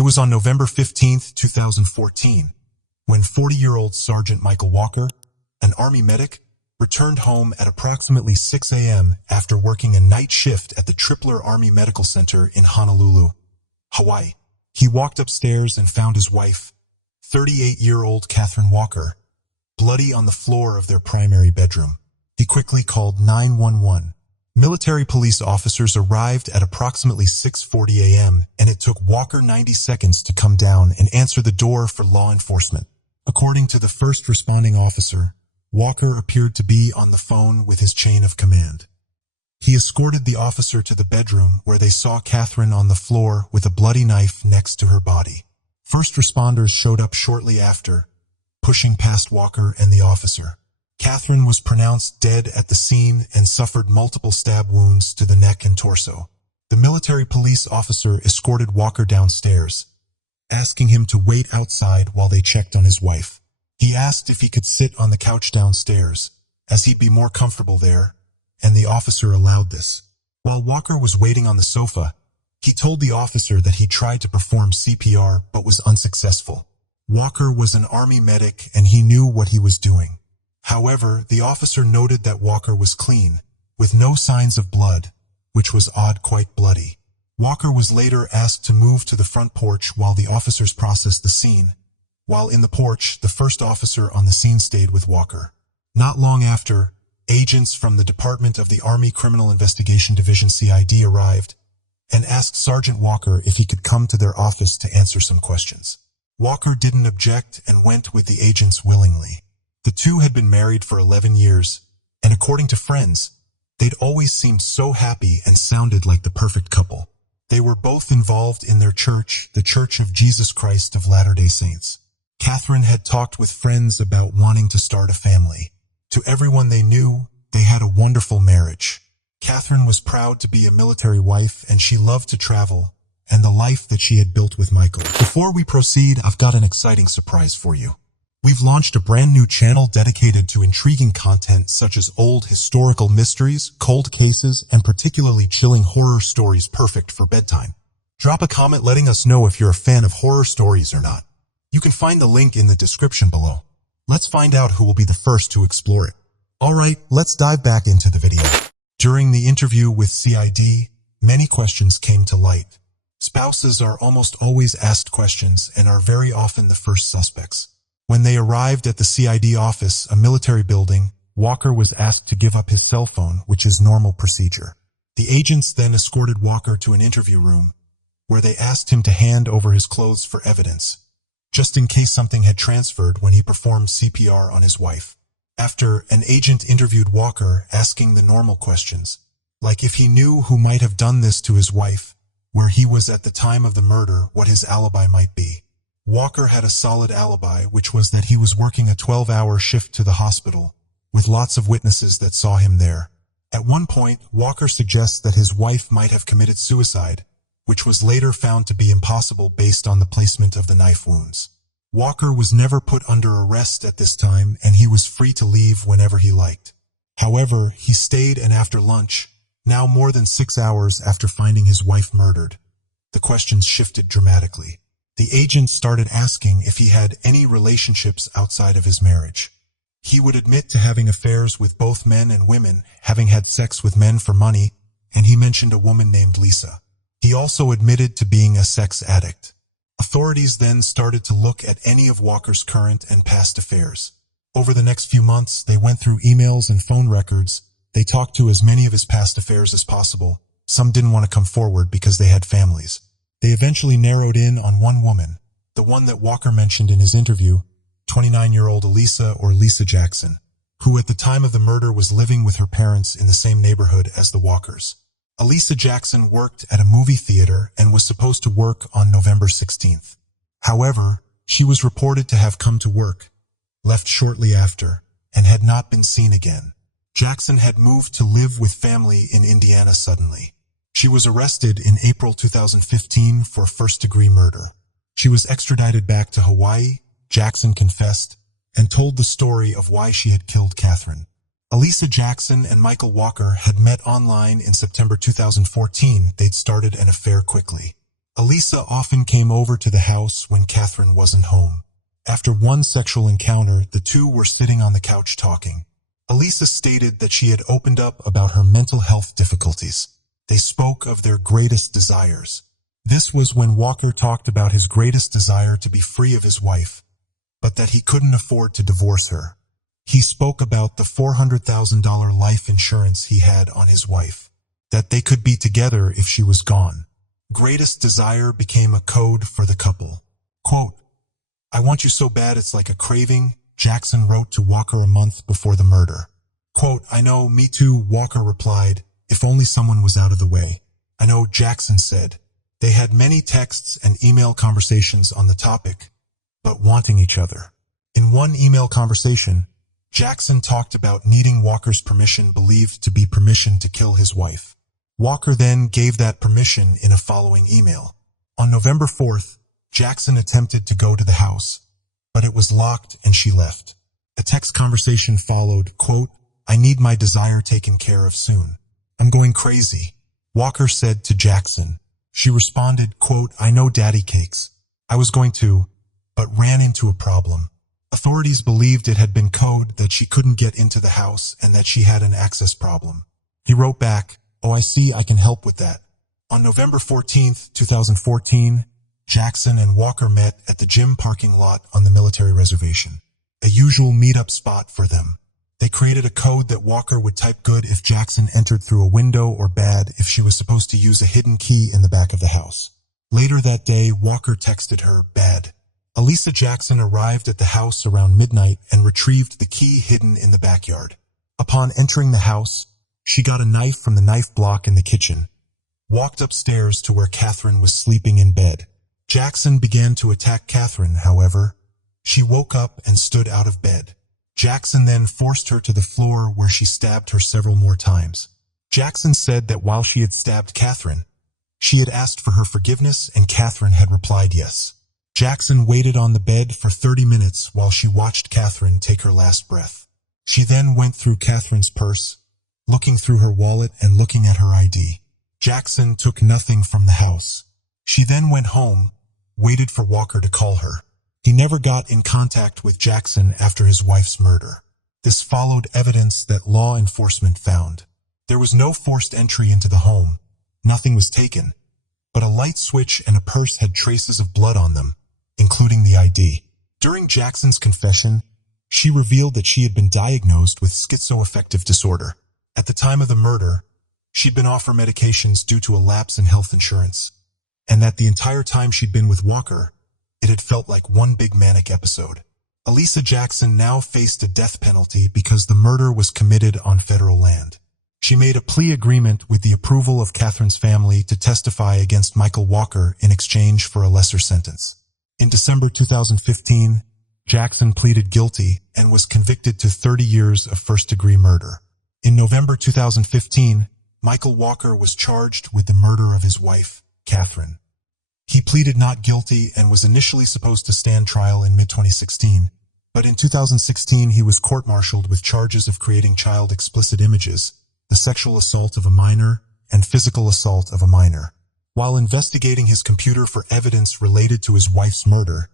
It was on November 15th, 2014, when 40-year-old Sergeant Michael Walker, an Army medic, returned home at approximately 6 a.m. after working a night shift at the Tripler Army Medical Center in Honolulu, Hawaii. He walked upstairs and found his wife, 38-year-old Catherine Walker, bloody on the floor of their primary bedroom. He quickly called 911. Military police officers arrived at approximately 6:40 a.m., and it took Walker 90 seconds to come down and answer the door for law enforcement. According to the first responding officer, Walker appeared to be on the phone with his chain of command. He escorted the officer to the bedroom where they saw Catherine on the floor with a bloody knife next to her body. First responders showed up shortly after, pushing past Walker and the officer. Catherine was pronounced dead at the scene and suffered multiple stab wounds to the neck and torso. The military police officer escorted Walker downstairs, asking him to wait outside while they checked on his wife. He asked if he could sit on the couch downstairs, as he'd be more comfortable there, and the officer allowed this. While Walker was waiting on the sofa, he told the officer that he tried to perform CPR but was unsuccessful. Walker was an Army medic and he knew what he was doing. However, the officer noted that Walker was clean, with no signs of blood, which was odd, quite bloody. Walker was later asked to move to the front porch while the officers processed the scene. While in the porch, the first officer on the scene stayed with Walker. Not long after, agents from the Department of the Army Criminal Investigation Division (CID) arrived and asked Sergeant Walker if he could come to their office to answer some questions. Walker didn't object and went with the agents willingly. The two had been married for 11 years, and according to friends, they'd always seemed so happy and sounded like the perfect couple. They were both involved in their church, the Church of Jesus Christ of Latter-day Saints. Catherine had talked with friends about wanting to start a family. To everyone they knew, they had a wonderful marriage. Catherine was proud to be a military wife, and she loved to travel, and the life that she had built with Michael. Before we proceed, I've got an exciting surprise for you. We've launched a brand new channel dedicated to intriguing content such as old historical mysteries, cold cases, and particularly chilling horror stories perfect for bedtime. Drop a comment letting us know if you're a fan of horror stories or not. You can find the link in the description below. Let's find out who will be the first to explore it. Alright, let's dive back into the video. During the interview with CID, many questions came to light. Spouses are almost always asked questions and are very often the first suspects. When they arrived at the CID office, a military building, Walker was asked to give up his cell phone, which is normal procedure. The agents then escorted Walker to an interview room, where they asked him to hand over his clothes for evidence, just in case something had transferred when he performed CPR on his wife. After, an agent interviewed Walker, asking the normal questions, like if he knew who might have done this to his wife, where he was at the time of the murder, what his alibi might be. Walker had a solid alibi, which was that he was working a 12-hour shift to the hospital, with lots of witnesses that saw him there. At one point, Walker suggests that his wife might have committed suicide, which was later found to be impossible based on the placement of the knife wounds. Walker was never put under arrest at this time, and he was free to leave whenever he liked. However, he stayed, and after lunch, now more than 6 hours after finding his wife murdered, the questions shifted dramatically. The agent started asking if he had any relationships outside of his marriage. He would admit to having affairs with both men and women, having had sex with men for money, and he mentioned a woman named Lisa. He also admitted to being a sex addict. Authorities then started to look at any of Walker's current and past affairs. Over the next few months, they went through emails and phone records. They talked to as many of his past affairs as possible. Some didn't want to come forward because they had families. They eventually narrowed in on one woman, the one that Walker mentioned in his interview, 29-year-old Elisa or Lisa Jackson, who at the time of the murder was living with her parents in the same neighborhood as the Walkers. Elisa Jackson worked at a movie theater and was supposed to work on November 16th. However, she was reported to have come to work, left shortly after, and had not been seen again. Jackson had moved to live with family in Indiana suddenly. She was arrested in April 2015 for first-degree murder. She was extradited back to Hawaii. Jackson confessed and told the story of why she had killed Catherine. Elisa Jackson and Michael Walker had met online in September 2014. They'd started an affair quickly. Elisa often came over to the house when Catherine wasn't home. After one sexual encounter, the two were sitting on the couch talking. Elisa stated that she had opened up about her mental health difficulties. They spoke of their greatest desires. This was when Walker talked about his greatest desire to be free of his wife, but that he couldn't afford to divorce her. He spoke about the $400,000 life insurance he had on his wife, that they could be together if she was gone. Greatest desire became a code for the couple. Quote, "I want you so bad it's like a craving," Jackson wrote to Walker a month before the murder. Quote, "I know, me too," Walker replied, "if only someone was out of the way." "I know," Jackson said. They had many texts and email conversations on the topic, but wanting each other. In one email conversation, Jackson talked about needing Walker's permission, believed to be permission to kill his wife. Walker then gave that permission in a following email. On November 4th, Jackson attempted to go to the house, but it was locked and she left. A text conversation followed, quote, "I need my desire taken care of soon. I'm going crazy," Walker said to Jackson. She responded, quote, "I know, daddy cakes. I was going to, but ran into a problem. Authorities believed it had been code, that she couldn't get into the house and that she had an access problem." He wrote back, "Oh, I see, I can help with that." On November 14th, 2014, Jackson and Walker met at the gym parking lot on the military reservation, a usual meetup spot for them. They created a code that Walker would type good if Jackson entered through a window or bad if she was supposed to use a hidden key in the back of the house. Later that day, Walker texted her, "Bad." Elisa Jackson arrived at the house around midnight and retrieved the key hidden in the backyard. Upon entering the house, she got a knife from the knife block in the kitchen, walked upstairs to where Catherine was sleeping in bed. Jackson began to attack Catherine, however. She woke up and stood out of bed. Jackson then forced her to the floor where she stabbed her several more times. Jackson said that while she had stabbed Catherine, she had asked for her forgiveness and Catherine had replied yes. Jackson waited on the bed for 30 minutes while she watched Catherine take her last breath. She then went through Catherine's purse, looking through her wallet and looking at her ID. Jackson took nothing from the house. She then went home, waited for Walker to call her. He never got in contact with Jackson after his wife's murder. This followed evidence that law enforcement found. There was no forced entry into the home. Nothing was taken, but a light switch and a purse had traces of blood on them, including the ID. During Jackson's confession, she revealed that she had been diagnosed with schizoaffective disorder. At the time of the murder, she'd been off her medications due to a lapse in health insurance, and that the entire time she'd been with Walker, it had felt like one big manic episode. Elisa Jackson now faced a death penalty because the murder was committed on federal land. She made a plea agreement with the approval of Catherine's family to testify against Michael Walker in exchange for a lesser sentence. In December 2015, Jackson pleaded guilty and was convicted to 30 years of first-degree murder. In November 2015, Michael Walker was charged with the murder of his wife, Catherine. He pleaded not guilty and was initially supposed to stand trial in mid-2016, but in 2016 he was court-martialed with charges of creating child explicit images, the sexual assault of a minor, and physical assault of a minor. While investigating his computer for evidence related to his wife's murder,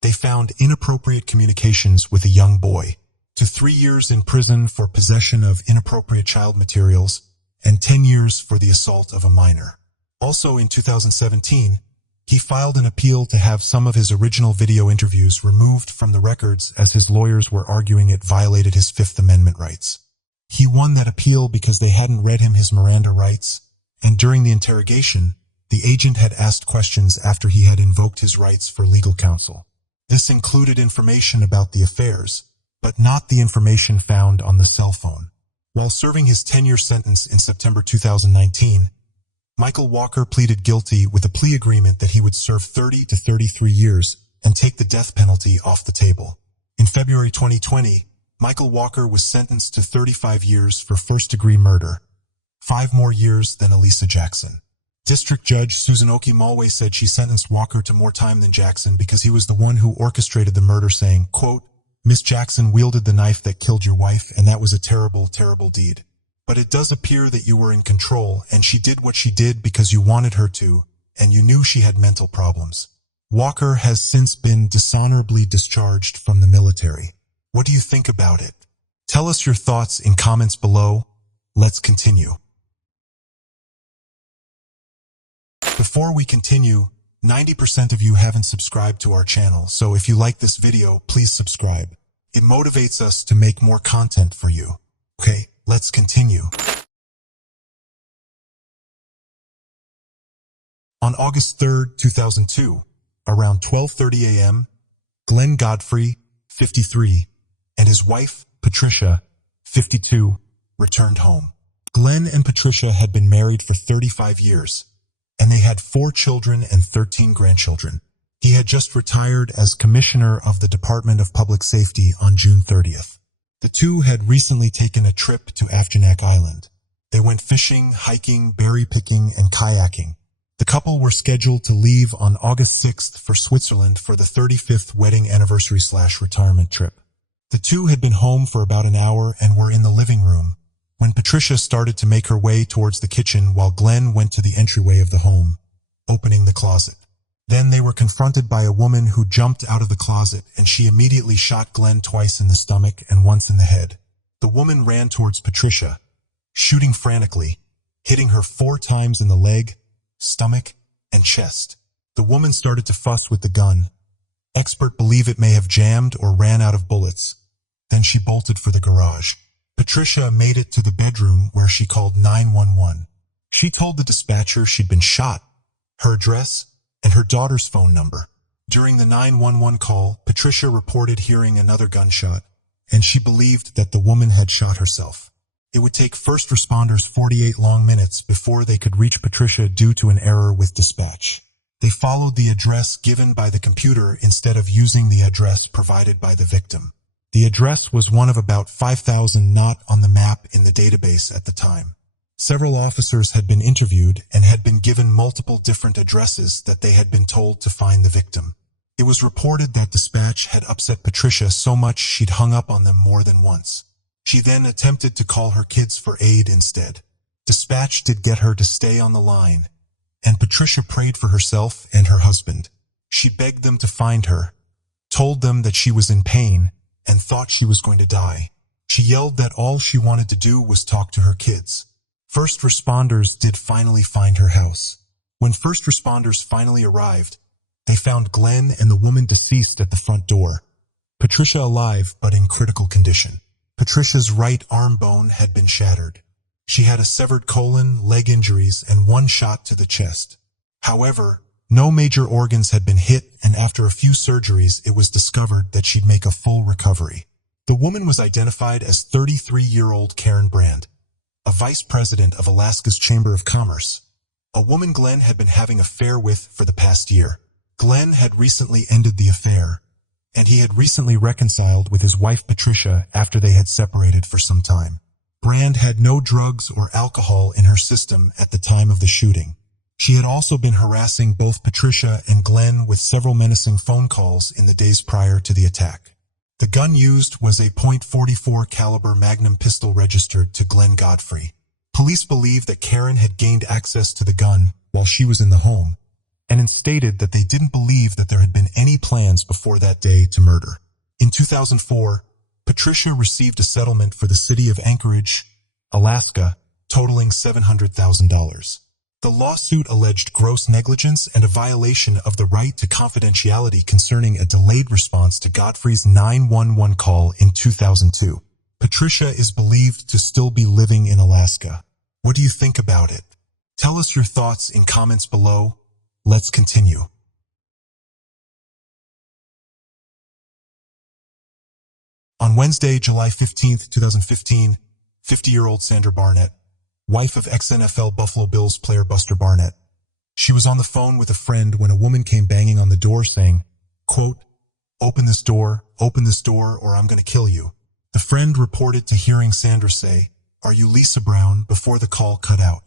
they found inappropriate communications with a young boy, to 3 years in prison for possession of inappropriate child materials, and 10 years for the assault of a minor. Also in 2017, he filed an appeal to have some of his original video interviews removed from the records as his lawyers were arguing it violated his Fifth Amendment rights. He won that appeal because they hadn't read him his Miranda rights, and during the interrogation, the agent had asked questions after he had invoked his rights for legal counsel. This included information about the affairs, but not the information found on the cell phone. While serving his 10-year sentence in September 2019, Michael Walker pleaded guilty with a plea agreement that he would serve 30 to 33 years and take the death penalty off the table. In February 2020, Michael Walker was sentenced to 35 years for first-degree murder, 5 more years than Elisa Jackson. District Judge Suzanoki Malway said she sentenced Walker to more time than Jackson because he was the one who orchestrated the murder, saying, quote, "Miss Jackson wielded the knife that killed your wife, and that was a terrible, terrible deed. But it does appear that you were in control, and she did what she did because you wanted her to, and you knew she had mental problems. Walker has since been dishonorably discharged from the military. What do you think about it? Tell us your thoughts in comments below. Let's continue. Before we continue, 90% of you haven't subscribed to our channel, so if you like this video, please subscribe. It motivates us to make more content for you. Okay, let's continue. On August 3rd, 2002, around 12:30 a.m., Glenn Godfrey, 53, and his wife, Patricia, 52, returned home. Glenn and Patricia had been married for 35 years, and they had 4 children and 13 grandchildren. He had just retired as Commissioner of the Department of Public Safety on June 30th. The two had recently taken a trip to Afghanak Island. They went fishing, hiking, berry picking, and kayaking. The couple were scheduled to leave on August 6th for Switzerland for the 35th wedding anniversary/retirement trip. The two had been home for about an hour and were in the living room when Patricia started to make her way towards the kitchen while Glenn went to the entryway of the home, opening the closet. Then they were confronted by a woman who jumped out of the closet, and she immediately shot Glenn twice in the stomach and once in the head. The woman ran towards Patricia, shooting frantically, hitting her 4 times in the leg, stomach, and chest. The woman started to fuss with the gun. Experts believe it may have jammed or ran out of bullets. Then she bolted for the garage. Patricia made it to the bedroom where she called 911. She told the dispatcher she'd been shot, her address, and her daughter's phone number. During the 911 call, Patricia reported hearing another gunshot, and she believed that the woman had shot herself. It would take first responders 48 long minutes before they could reach Patricia due to an error with dispatch. They followed the address given by the computer instead of using the address provided by the victim. The address was one of about 5,000 not on the map in the database at the time. Several officers had been interviewed and had been given multiple different addresses that they had been told to find the victim. It was reported that dispatch had upset Patricia so much she'd hung up on them more than once. She then attempted to call her kids for aid instead. Dispatch did get her to stay on the line, and Patricia prayed for herself and her husband. She begged them to find her, told them that she was in pain, and thought she was going to die. She yelled that all she wanted to do was talk to her kids. First responders did finally find her house. When first responders finally arrived, they found Glenn and the woman deceased at the front door. Patricia alive but in critical condition. Patricia's right arm bone had been shattered. She had a severed colon, leg injuries, and 1 shot to the chest. However, no major organs had been hit, and after a few surgeries, it was discovered that she'd make a full recovery. The woman was identified as 33-year-old Karen Brand, a vice president of Alaska's Chamber of Commerce, a woman Glenn had been having an affair with for the past year. Glenn had recently ended the affair, and he had recently reconciled with his wife Patricia after they had separated for some time. Brand had no drugs or alcohol in her system at the time of the shooting. She had also been harassing both Patricia and Glenn with several menacing phone calls in the days prior to the attack. The gun used was a .44 caliber Magnum pistol registered to Glenn Godfrey. Police believe that Karen had gained access to the gun while she was in the home, and stated that they didn't believe that there had been any plans before that day to murder. In 2004, Patricia received a settlement for the city of Anchorage, Alaska, totaling $700,000. The lawsuit alleged gross negligence and a violation of the right to confidentiality concerning a delayed response to Godfrey's 911 call in 2002. Patricia is believed to still be living in Alaska. What do you think about it? Tell us your thoughts in comments below. Let's continue. On Wednesday, July 15, 2015, 50-year-old Sandra Barnett, wife of ex-NFL Buffalo Bills player Buster Barnett. She was on the phone with a friend when a woman came banging on the door saying, quote, open this door, or I'm going to kill you." The friend reported to hearing Sandra say, "Are you Lisa Brown?" before the call cut out.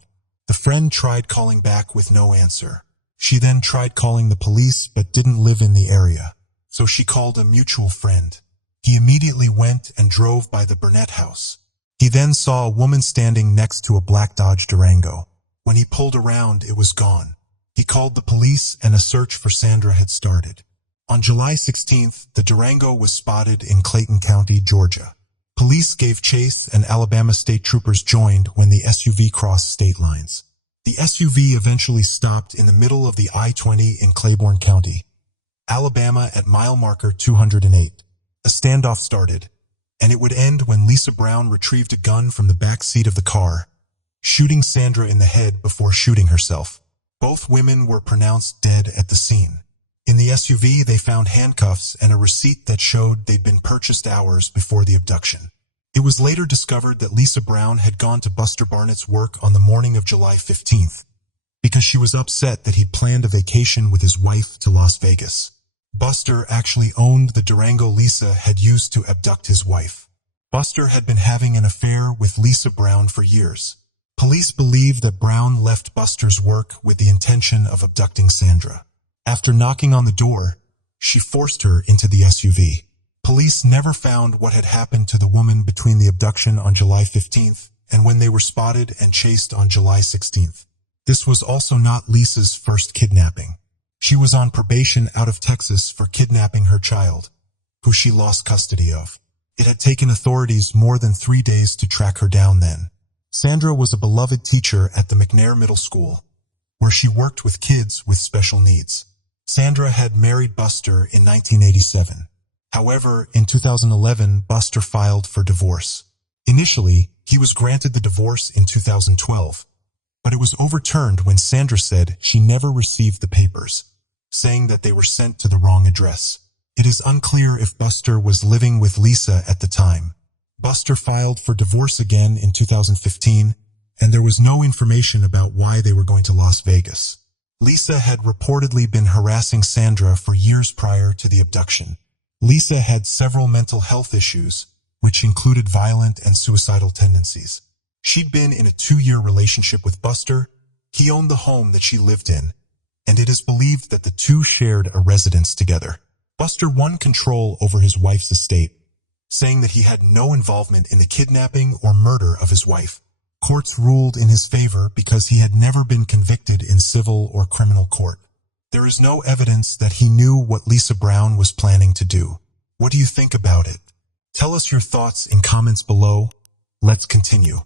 The friend tried calling back with no answer. She then tried calling the police but didn't live in the area, so she called a mutual friend. He immediately went and drove by the Burnett house. He then saw a woman standing next to a black Dodge Durango. When he pulled around, it was gone. He called the police and a search for Sandra had started. On July 16th, the Durango was spotted in Clayton County, Georgia. Police gave chase and Alabama state troopers joined when the SUV crossed state lines. The SUV eventually stopped in the middle of the I-20 in Claiborne County, Alabama at mile marker 208. A standoff started, and it would end when Lisa Brown retrieved a gun from the back seat of the car, shooting Sandra in the head before shooting herself. Both women were pronounced dead at the scene. In the SUV, they found handcuffs and a receipt that showed they'd been purchased hours before the abduction. It was later discovered that Lisa Brown had gone to Buster Barnett's work on the morning of July 15th because she was upset that he'd planned a vacation with his wife to Las Vegas. Buster actually owned the Durango Lisa had used to abduct his wife. Buster had been having an affair with Lisa Brown for years. Police believe that Brown left Buster's work with the intention of abducting Sandra. After knocking on the door, she forced her into the SUV. Police never found what had happened to the woman between the abduction on July 15th and when they were spotted and chased on July 16th. This was also not Lisa's first kidnapping. She was on probation out of Texas for kidnapping her child, who she lost custody of. It had taken authorities more than 3 days to track her down then. Sandra was a beloved teacher at the McNair Middle School, where she worked with kids with special needs. Sandra had married Buster in 1987. However, in 2011, Buster filed for divorce. Initially, he was granted the divorce in 2012, but it was overturned when Sandra said she never received the papers, saying that they were sent to the wrong address. It is unclear if Buster was living with Lisa at the time. Buster filed for divorce again in 2015, and there was no information about why they were going to Las Vegas. Lisa had reportedly been harassing Sandra for years prior to the abduction. Lisa had several mental health issues, which included violent and suicidal tendencies. She'd been in a 2-year relationship with Buster. He owned the home that she lived in, and it is believed that the two shared a residence together. Buster won control over his wife's estate, saying that he had no involvement in the kidnapping or murder of his wife. Courts ruled in his favor because he had never been convicted in civil or criminal court. There is no evidence that he knew what Lisa Brown was planning to do. What do you think about it? Tell us your thoughts in comments below. Let's continue.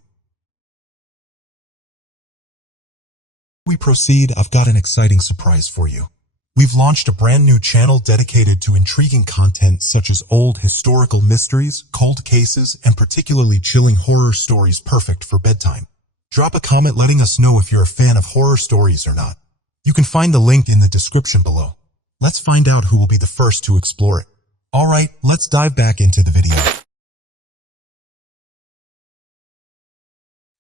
Before we proceed, I've got an exciting surprise for you. We've launched a brand new channel dedicated to intriguing content such as old historical mysteries, cold cases, and particularly chilling horror stories perfect for bedtime. Drop a comment letting us know if you're a fan of horror stories or not. You can find the link in the description below. Let's find out who will be the first to explore it. Alright, let's dive back into the video.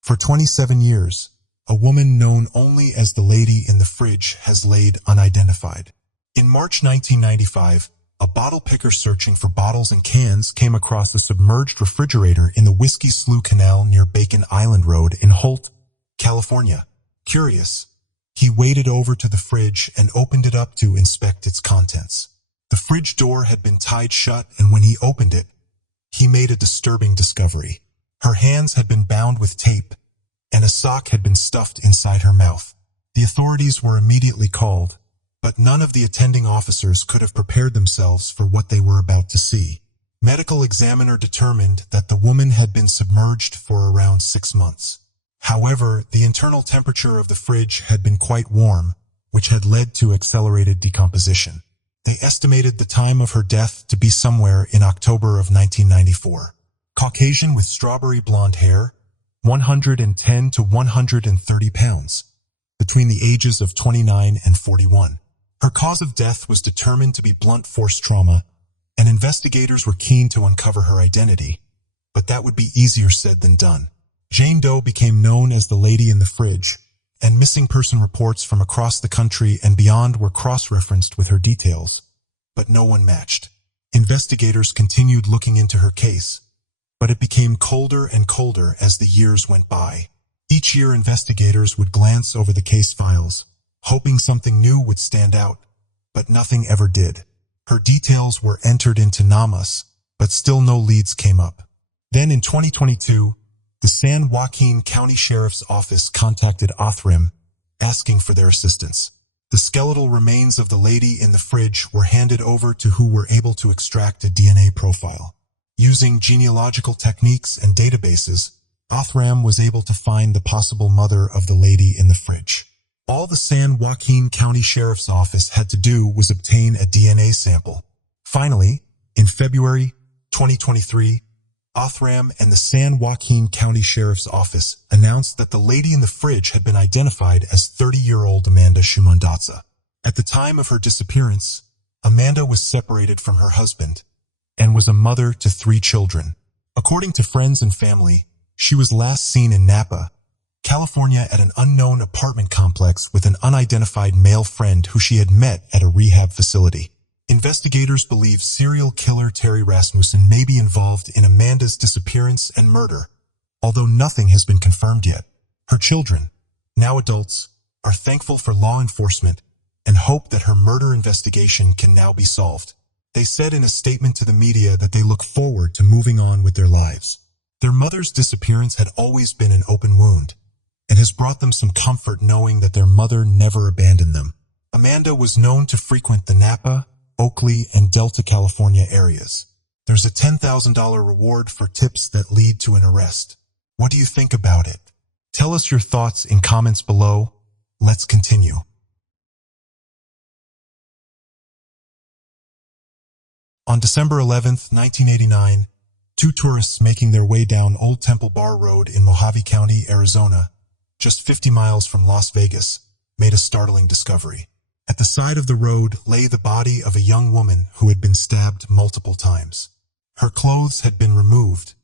For 27 years, a woman known only as the Lady in the Fridge has laid unidentified. In March 1995, a bottle picker searching for bottles and cans came across a submerged refrigerator in the Whiskey Slough Canal near Bacon Island Road in Holt, California. Curious, he waded over to the fridge and opened it up to inspect its contents. The fridge door had been tied shut, and when he opened it, he made a disturbing discovery. Her hands had been bound with tape, and a sock had been stuffed inside her mouth. The authorities were immediately called, but none of the attending officers could have prepared themselves for what they were about to see. Medical examiner determined that the woman had been submerged for around 6 months. However, the internal temperature of the fridge had been quite warm, which had led to accelerated decomposition. They estimated the time of her death to be somewhere in October of 1994. Caucasian with strawberry blonde hair, 110 to 130 pounds, between the ages of 29 and 41. Her cause of death was determined to be blunt force trauma, and investigators were keen to uncover her identity, but that would be easier said than done. Jane Doe became known as the Lady in the Fridge, and missing person reports from across the country and beyond were cross-referenced with her details, but no one matched. Investigators continued looking into her case, but it became colder and colder as the years went by. Each year, investigators would glance over the case files, hoping something new would stand out, but nothing ever did. Her details were entered into NAMUS, but still no leads came up. Then in 2022, the San Joaquin County Sheriff's Office contacted Othram, asking for their assistance. The skeletal remains of the lady in the fridge were handed over to who were able to extract a DNA profile. Using genealogical techniques and databases, Othram was able to find the possible mother of the lady in the fridge. All the San Joaquin County Sheriff's Office had to do was obtain a DNA sample. Finally, in February 2023, Othram and the San Joaquin County Sheriff's Office announced that the lady in the fridge had been identified as 30-year-old Amanda Shumandatsa. At the time of her disappearance, Amanda was separated from her husband and was a mother to 3 children. According to friends and family, she was last seen in Napa, California at an unknown apartment complex with an unidentified male friend who she had met at a rehab facility. Investigators believe serial killer Terry Rasmussen may be involved in Amanda's disappearance and murder, although nothing has been confirmed yet. Her children, now adults, are thankful for law enforcement and hope that her murder investigation can now be solved. They said in a statement to the media that they look forward to moving on with their lives. Their mother's disappearance had always been an open wound and has brought them some comfort knowing that their mother never abandoned them. Amanda was known to frequent the Napa, Oakley, and Delta, California areas. There's a $10,000 reward for tips that lead to an arrest. What do you think about it? Tell us your thoughts in comments below. Let's continue. On December 11th, 1989, 2 tourists making their way down Old Temple Bar Road in Mojave County, Arizona, just 50 miles from Las Vegas, made a startling discovery. At the side of the road lay the body of a young woman who had been stabbed multiple times. Her clothes had been removed,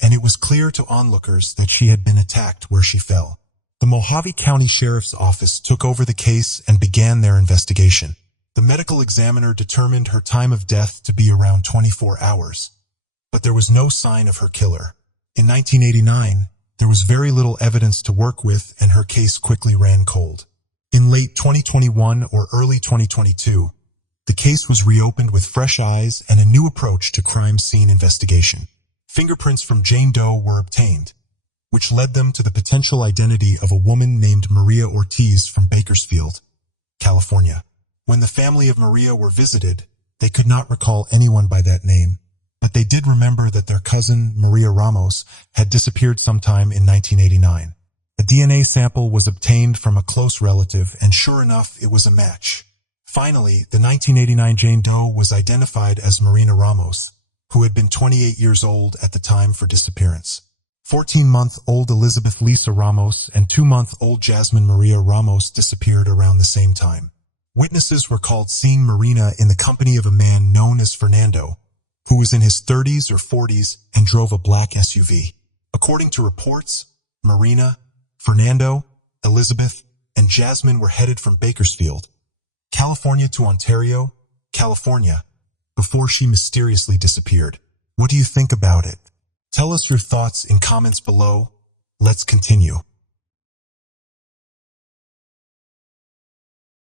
and it was clear to onlookers that she had been attacked where she fell. The Mojave County Sheriff's Office took over the case and began their investigation. The medical examiner determined her time of death to be around 24 hours, but there was no sign of her killer. In 1989, there was very little evidence to work with, and her case quickly ran cold. In late 2021 or early 2022, the case was reopened with fresh eyes and a new approach to crime scene investigation. Fingerprints from Jane Doe were obtained, which led them to the potential identity of a woman named Maria Ortiz from Bakersfield, California. When the family of Maria were visited, they could not recall anyone by that name, but they did remember that their cousin, Maria Ramos, had disappeared sometime in 1989. A DNA sample was obtained from a close relative, and sure enough, it was a match. Finally, the 1989 Jane Doe was identified as Marina Ramos, who had been 28 years old at the time for disappearance. 14-month-old Elizabeth Lisa Ramos and 2-month-old Jasmine Maria Ramos disappeared around the same time. Witnesses were called seeing Marina in the company of a man known as Fernando, who was in his 30s or 40s and drove a black SUV. According to reports, Marina, Fernando, Elizabeth, and Jasmine were headed from Bakersfield, California to Ontario, California, before she mysteriously disappeared. What do you think about it? Tell us your thoughts in comments below. Let's continue.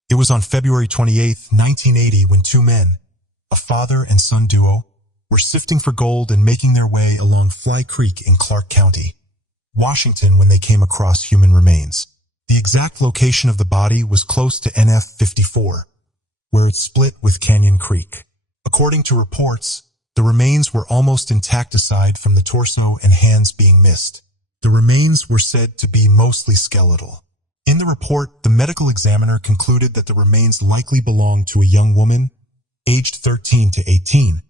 It was on February 28, 1980, when 2 men, a father and son duo, were sifting for gold and making their way along Fly Creek in Clark County, Washington, when they came across human remains. The exact location of the body was close to NF 54, where it split with Canyon Creek. According to reports, the remains were almost intact aside from the torso and hands being missed. The remains were said to be mostly skeletal. In the report, the medical examiner concluded that the remains likely belonged to a young woman, aged 13 to 18,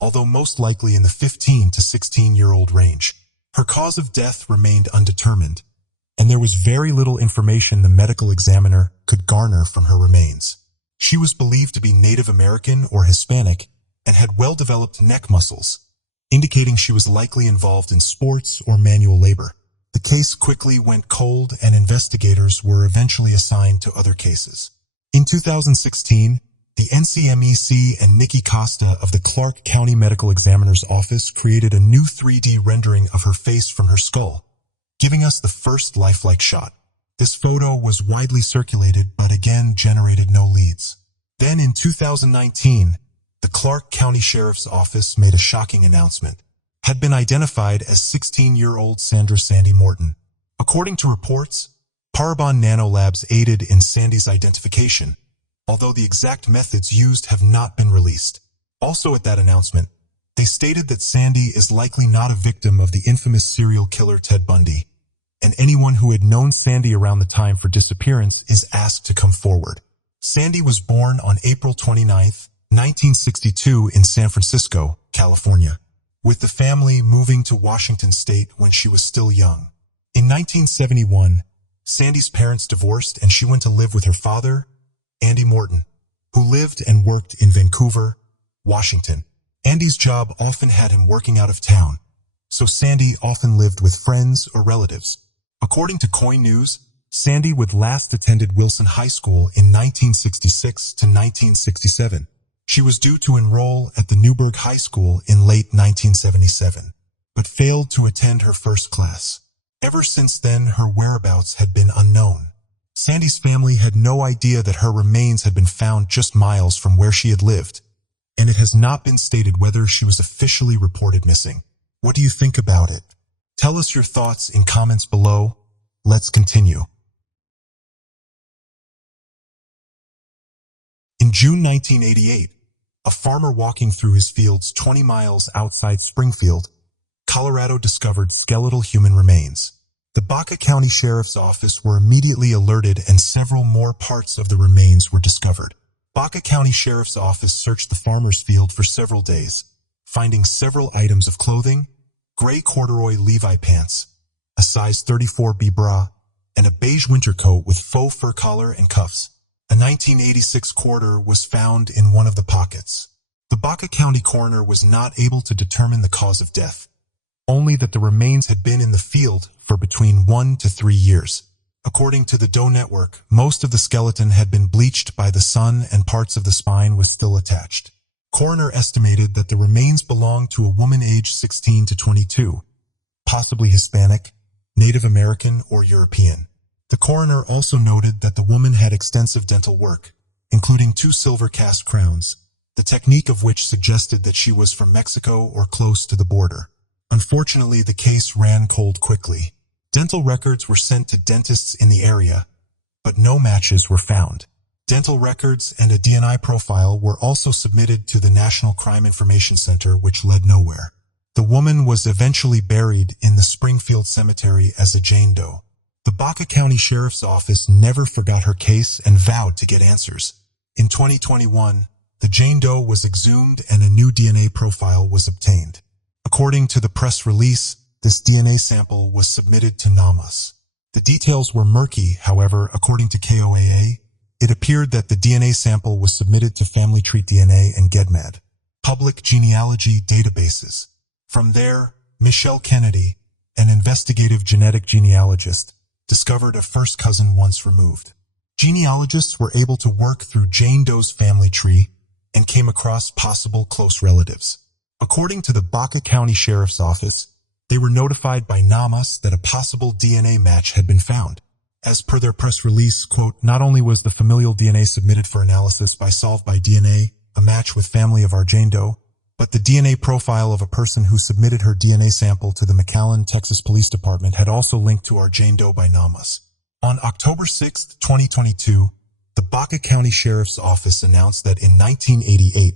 although most likely in the 15 to 16-year-old range. Her cause of death remained undetermined, and there was very little information the medical examiner could garner from her remains. She was believed to be Native American or Hispanic and had well-developed neck muscles, indicating she was likely involved in sports or manual labor. The case quickly went cold, and investigators were eventually assigned to other cases. In 2016, the NCMEC and Nikki Costa of the Clark County Medical Examiner's Office created a new 3D rendering of her face from her skull, giving us the first lifelike shot. This photo was widely circulated, but again generated no leads. Then in 2019, the Clark County Sheriff's Office made a shocking announcement. Had been identified as 16-year-old Sandra Sandy Morton. According to reports, Parabon Nanolabs aided in Sandy's identification, although the exact methods used have not been released. Also at that announcement, they stated that Sandy is likely not a victim of the infamous serial killer Ted Bundy, and anyone who had known Sandy around the time for disappearance is asked to come forward. Sandy was born on April 29, 1962 in San Francisco, California, with the family moving to Washington State when she was still young. In 1971, Sandy's parents divorced and she went to live with her father, Andy Morton, who lived and worked in Vancouver, Washington. Andy's job often had him working out of town, so Sandy often lived with friends or relatives. According to Coin News, Sandy would last attended Wilson High School in 1966 to 1967. She was due to enroll at the Newburgh High School in late 1977, but failed to attend her first class. Ever since then, her whereabouts had been unknown. Sandy's family had no idea that her remains had been found just miles from where she had lived, and it has not been stated whether she was officially reported missing. What do you think about it? Tell us your thoughts in comments below. Let's continue. In June 1988, a farmer walking through his fields 20 miles outside Springfield, Colorado discovered skeletal human remains. The Baca County Sheriff's Office were immediately alerted and several more parts of the remains were discovered. Baca County Sheriff's Office searched the farmer's field for several days, finding several items of clothing, gray corduroy Levi pants, a size 34B bra, and a beige winter coat with faux fur collar and cuffs. A 1986 quarter was found in one of the pockets. The Baca County coroner was not able to determine the cause of death, only that the remains had been in the field for between 1 to 3 years. According to the Doe Network, most of the skeleton had been bleached by the sun and parts of the spine was still attached. Coroner estimated that the remains belonged to a woman aged 16 to 22, possibly Hispanic, Native American, or European. The coroner also noted that the woman had extensive dental work, including 2 silver cast crowns, the technique of which suggested that she was from Mexico or close to the border. Unfortunately, the case ran cold quickly. Dental records were sent to dentists in the area, but no matches were found. Dental records and a DNA profile were also submitted to the National Crime Information Center, which led nowhere. The woman was eventually buried in the Springfield Cemetery as a Jane Doe. The Baca County Sheriff's Office never forgot her case and vowed to get answers. In 2021, the Jane Doe was exhumed and a new DNA profile was obtained. According to the press release, this DNA sample was submitted to NAMAS. The details were murky, however, according to KOAA, it appeared that the DNA sample was submitted to Family Tree DNA and GEDMAD, public genealogy databases. From there, Michelle Kennedy, an investigative genetic genealogist, discovered a first cousin once removed. Genealogists were able to work through Jane Doe's family tree and came across possible close relatives. According to the Baca County Sheriff's Office, they were notified by NAMAS that a possible DNA match had been found. As per their press release, quote, not only was the familial DNA submitted for analysis by Solved by DNA, a match with family of our Jane Doe, but the DNA profile of a person who submitted her DNA sample to the McAllen, Texas Police Department had also linked to our Jane Doe by NAMAS. On October 6, 2022, the Baca County Sheriff's Office announced that in 1988,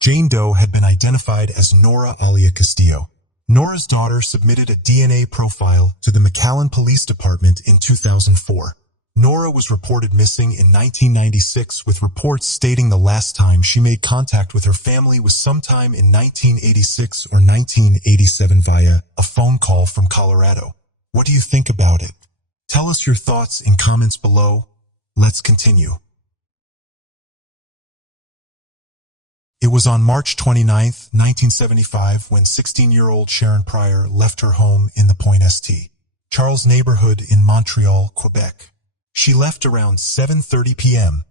Jane Doe had been identified as Nora Alia Castillo. Nora's daughter submitted a DNA profile to the McAllen Police Department in 2004. Nora was reported missing in 1996, with reports stating the last time she made contact with her family was sometime in 1986 or 1987 via a phone call from Colorado. What do you think about it? Tell us your thoughts in comments below. Let's continue. It was on March 29, 1975, when 16-year-old Sharon Pryor left her home in the Point St. Charles neighborhood in Montreal, Quebec. She left around 7:30 p.m.,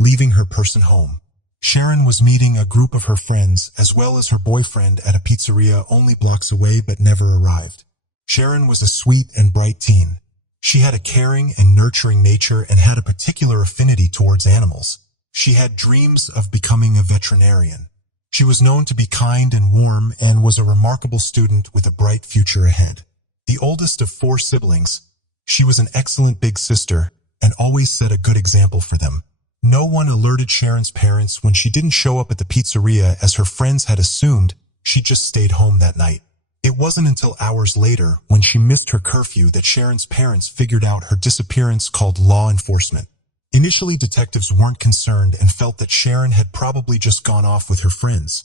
leaving her person home. Sharon was meeting a group of her friends as well as her boyfriend at a pizzeria only blocks away but never arrived. Sharon was a sweet and bright teen. She had a caring and nurturing nature and had a particular affinity towards animals. She had dreams of becoming a veterinarian. She was known to be kind and warm and was a remarkable student with a bright future ahead. The oldest of 4 siblings, she was an excellent big sister and always set a good example for them. No one alerted Sharon's parents when she didn't show up at the pizzeria as her friends had assumed she just stayed home that night. It wasn't until hours later, when she missed her curfew, that Sharon's parents figured out her disappearance, called law enforcement. Initially, detectives weren't concerned and felt that Sharon had probably just gone off with her friends.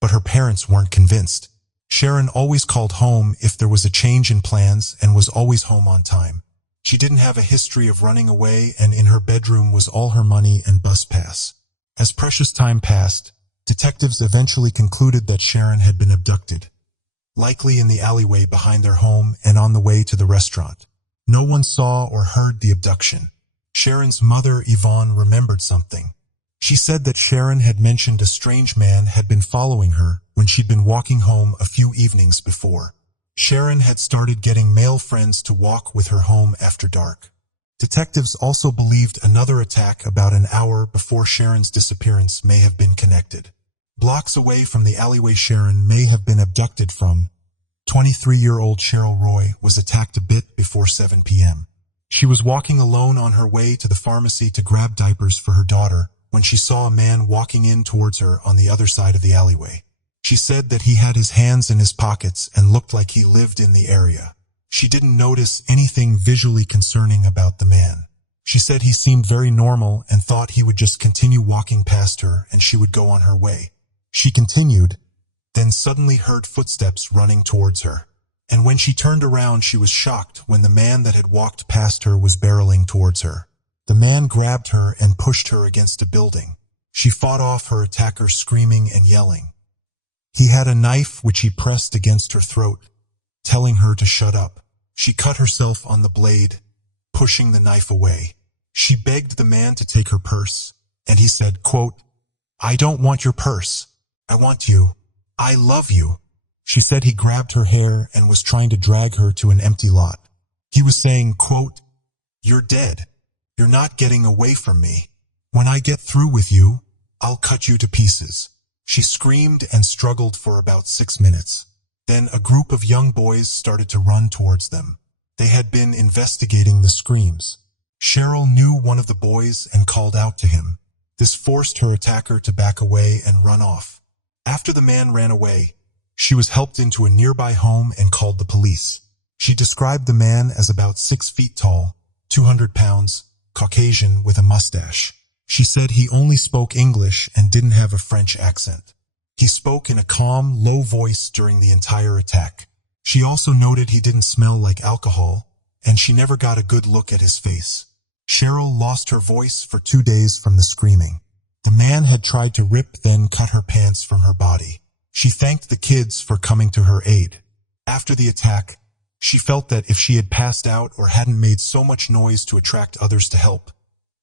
But her parents weren't convinced. Sharon always called home if there was a change in plans and was always home on time. She didn't have a history of running away, and in her bedroom was all her money and bus pass. As precious time passed, detectives eventually concluded that Sharon had been abducted, likely in the alleyway behind their home and on the way to the restaurant. No one saw or heard the abduction. Sharon's mother, Yvonne, remembered something. She said that Sharon had mentioned a strange man had been following her when she'd been walking home a few evenings before. Sharon had started getting male friends to walk with her home after dark. Detectives also believed another attack about an hour before Sharon's disappearance may have been connected. Blocks away from the alleyway Sharon may have been abducted from, 23-year-old Cheryl Roy was attacked a bit before 7 p.m. She was walking alone on her way to the pharmacy to grab diapers for her daughter when she saw a man walking in towards her on the other side of the alleyway. She said that he had his hands in his pockets and looked like he lived in the area. She didn't notice anything visually concerning about the man. She said he seemed very normal and thought he would just continue walking past her and she would go on her way. She continued, then suddenly heard footsteps running towards her. And when she turned around, she was shocked when the man that had walked past her was barreling towards her. The man grabbed her and pushed her against a building. She fought off her attacker, screaming and yelling. He had a knife which he pressed against her throat, telling her to shut up. She cut herself on the blade, pushing the knife away. She begged the man to take her purse, and he said, quote, "I don't want your purse. I want you. I love you." She said he grabbed her hair and was trying to drag her to an empty lot. He was saying, quote, "You're dead. You're not getting away from me. When I get through with you, I'll cut you to pieces." She screamed and struggled for about 6 minutes. Then a group of young boys started to run towards them. They had been investigating the screams. Cheryl knew one of the boys and called out to him. This forced her attacker to back away and run off. After the man ran away, she was helped into a nearby home and called the police. She described the man as about 6 feet tall, 200 pounds, Caucasian with a mustache. She said he only spoke English and didn't have a French accent. He spoke in a calm, low voice during the entire attack. She also noted he didn't smell like alcohol, and she never got a good look at his face. Cheryl lost her voice for 2 days from the screaming. The man had tried to rip, then cut her pants from her body. She thanked the kids for coming to her aid. After the attack, she felt that if she had passed out or hadn't made so much noise to attract others to help,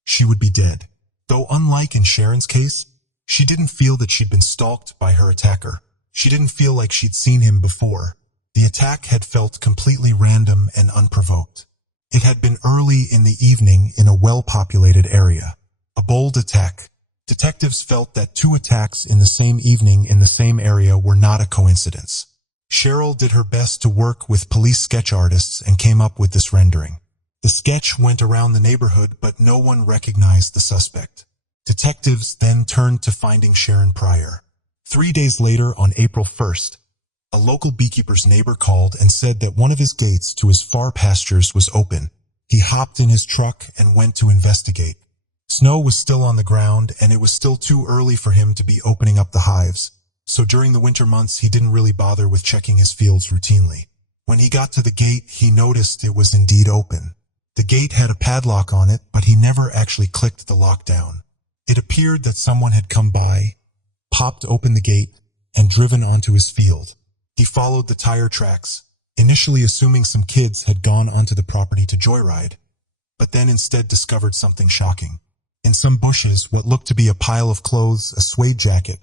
she would be dead. Though unlike in Sharon's case, she didn't feel that she'd been stalked by her attacker. She didn't feel like she'd seen him before. The attack had felt completely random and unprovoked. It had been early in the evening in a well-populated area. A bold attack. Detectives felt that 2 attacks in the same evening in the same area were not a coincidence. Cheryl did her best to work with police sketch artists and came up with this rendering. The sketch went around the neighborhood, but no one recognized the suspect. Detectives then turned to finding Sharon Pryor. 3 days later, on April 1st, a local beekeeper's neighbor called and said that one of his gates to his far pastures was open. He hopped in his truck and went to investigate. Snow was still on the ground, and it was still too early for him to be opening up the hives, so during the winter months he didn't really bother with checking his fields routinely. When he got to the gate, he noticed it was indeed open. The gate had a padlock on it, but he never actually clicked the lock down. It appeared that someone had come by, popped open the gate, and driven onto his field. He followed the tire tracks, initially assuming some kids had gone onto the property to joyride, but then instead discovered something shocking. In some bushes, what looked to be a pile of clothes, a suede jacket,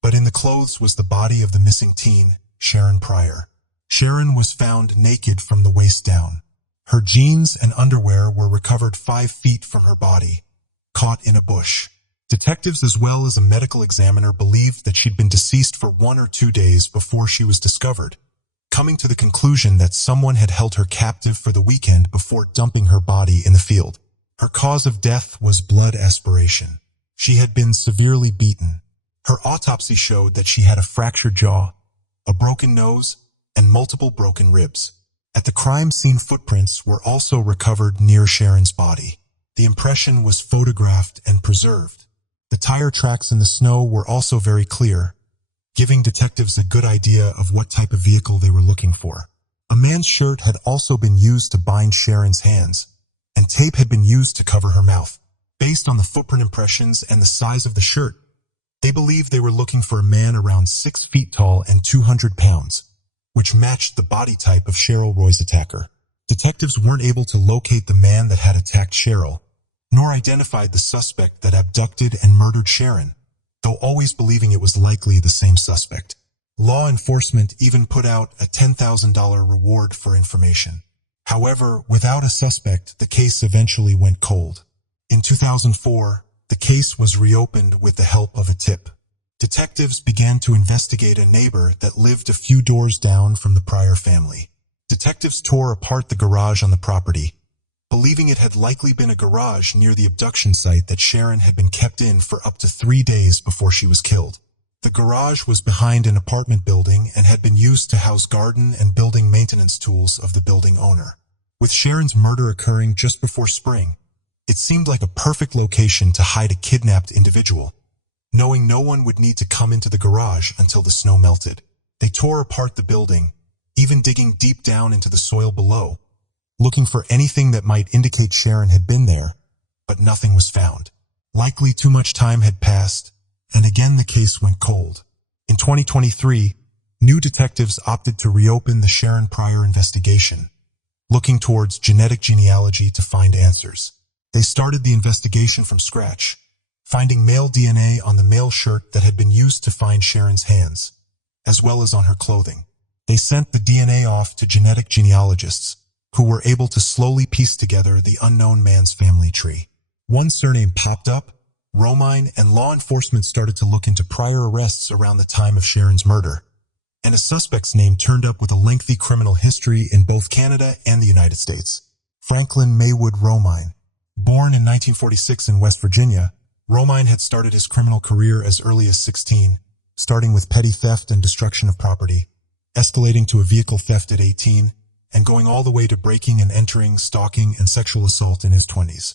but in the clothes was the body of the missing teen, Sharon Pryor. Sharon was found naked from the waist down. Her jeans and underwear were recovered 5 feet from her body, caught in a bush. Detectives as well as a medical examiner believed that she'd been deceased for 1 or 2 days before she was discovered, coming to the conclusion that someone had held her captive for the weekend before dumping her body in the field. Her cause of death was blood aspiration. She had been severely beaten. Her autopsy showed that she had a fractured jaw, a broken nose, and multiple broken ribs. At the crime scene, footprints were also recovered near Sharon's body. The impression was photographed and preserved. The tire tracks in the snow were also very clear, giving detectives a good idea of what type of vehicle they were looking for. A man's shirt had also been used to bind Sharon's hands, and tape had been used to cover her mouth. Based on the footprint impressions and the size of the shirt, they believed they were looking for a man around 6 feet tall and 200 pounds, which matched the body type of Cheryl Roy's attacker. Detectives weren't able to locate the man that had attacked Cheryl, nor identified the suspect that abducted and murdered Sharon, though always believing it was likely the same suspect. Law enforcement even put out a $10,000 reward for information. However, without a suspect, the case eventually went cold. In 2004, the case was reopened with the help of a tip. Detectives began to investigate a neighbor that lived a few doors down from the prior family. Detectives tore apart the garage on the property, believing it had likely been a garage near the abduction site that Sharon had been kept in for up to 3 days before she was killed. The garage was behind an apartment building and had been used to house garden and building maintenance tools of the building owner. With Sharon's murder occurring just before spring, it seemed like a perfect location to hide a kidnapped individual, knowing no one would need to come into the garage until the snow melted. They tore apart the building, even digging deep down into the soil below, looking for anything that might indicate Sharon had been there, but nothing was found. Likely too much time had passed, and again the case went cold. In 2023, new detectives opted to reopen the Sharon Pryor investigation, looking towards genetic genealogy to find answers. They started the investigation from scratch, finding male DNA on the male shirt that had been used to find Sharon's hands, as well as on her clothing. They sent the DNA off to genetic genealogists, who were able to slowly piece together the unknown man's family tree. One surname popped up, Romine, and law enforcement started to look into prior arrests around the time of Sharon's murder, and a suspect's name turned up with a lengthy criminal history in both Canada and the United States. Franklin Maywood Romine. Born in 1946 in West Virginia, Romine had started his criminal career as early as 16, starting with petty theft and destruction of property, escalating to a vehicle theft at 18, and going all the way to breaking and entering, stalking, and sexual assault in his 20s.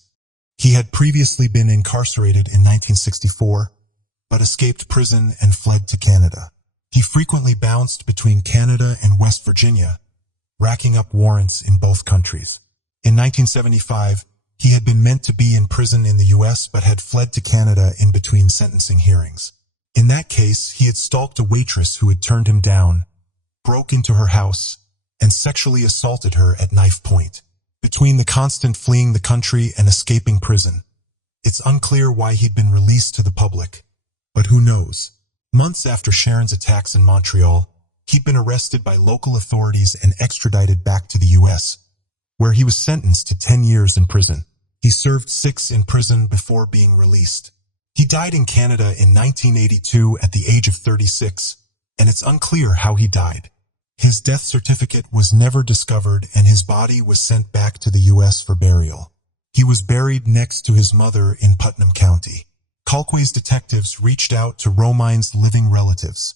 He had previously been incarcerated in 1964, but escaped prison and fled to Canada. He frequently bounced between Canada and West Virginia, racking up warrants in both countries. In 1975, he had been meant to be in prison in the U.S. but had fled to Canada in between sentencing hearings. In that case, he had stalked a waitress who had turned him down, broke into her house, and sexually assaulted her at knife point. Between the constant fleeing the country and escaping prison, it's unclear why he'd been released to the public. But who knows? Months after Sharon's attacks in Montreal, he'd been arrested by local authorities and extradited back to the U.S., where he was sentenced to 10 years in prison. He served 6 in prison before being released. He died in Canada in 1982 at the age of 36, and it's unclear how he died. His death certificate was never discovered, and his body was sent back to the U.S. for burial. He was buried next to his mother in Putnam County. Colquay's detectives reached out to Romine's living relatives,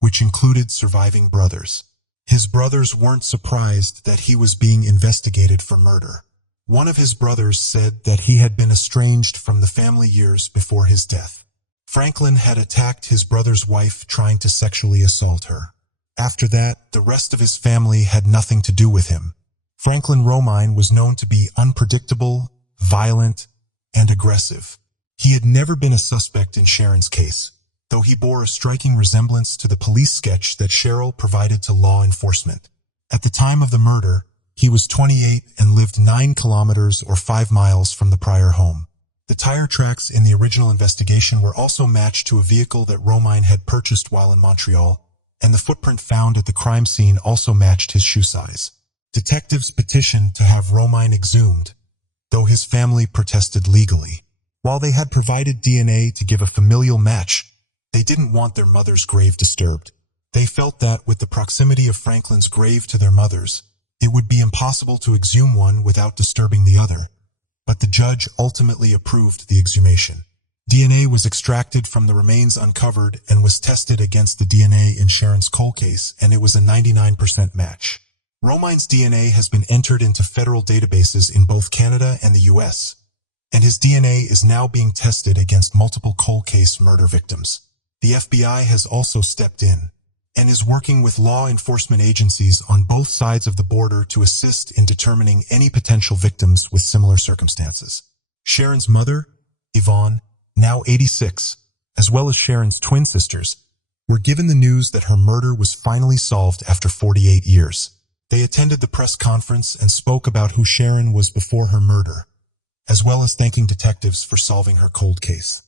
which included surviving brothers. His brothers weren't surprised that he was being investigated for murder. One of his brothers said that he had been estranged from the family years before his death. Franklin had attacked his brother's wife, trying to sexually assault her. After that, the rest of his family had nothing to do with him. Franklin Romine was known to be unpredictable, violent, and aggressive. He had never been a suspect in Sharon's case, though he bore a striking resemblance to the police sketch that Cheryl provided to law enforcement. At the time of the murder, he was 28 and lived 9 kilometers or 5 miles from the prior home. The tire tracks in the original investigation were also matched to a vehicle that Romine had purchased while in Montreal, and the footprint found at the crime scene also matched his shoe size. Detectives petitioned to have Romine exhumed, though his family protested legally. While they had provided DNA to give a familial match, they didn't want their mother's grave disturbed. They felt that with the proximity of Franklin's grave to their mother's, it would be impossible to exhume one without disturbing the other. but the judge ultimately approved the exhumation. DNA was extracted from the remains uncovered and was tested against the DNA in Sharon's cold case, and it was a 99% match. Romine's DNA has been entered into federal databases in both Canada and the US, and his DNA is now being tested against multiple cold case murder victims. The FBI has also stepped in and is working with law enforcement agencies on both sides of the border to assist in determining any potential victims with similar circumstances. Sharon's mother, Yvonne, now 86, as well as Sharon's twin sisters, were given the news that her murder was finally solved after 48 years. They attended the press conference and spoke about who Sharon was before her murder, as well as thanking detectives for solving her cold case.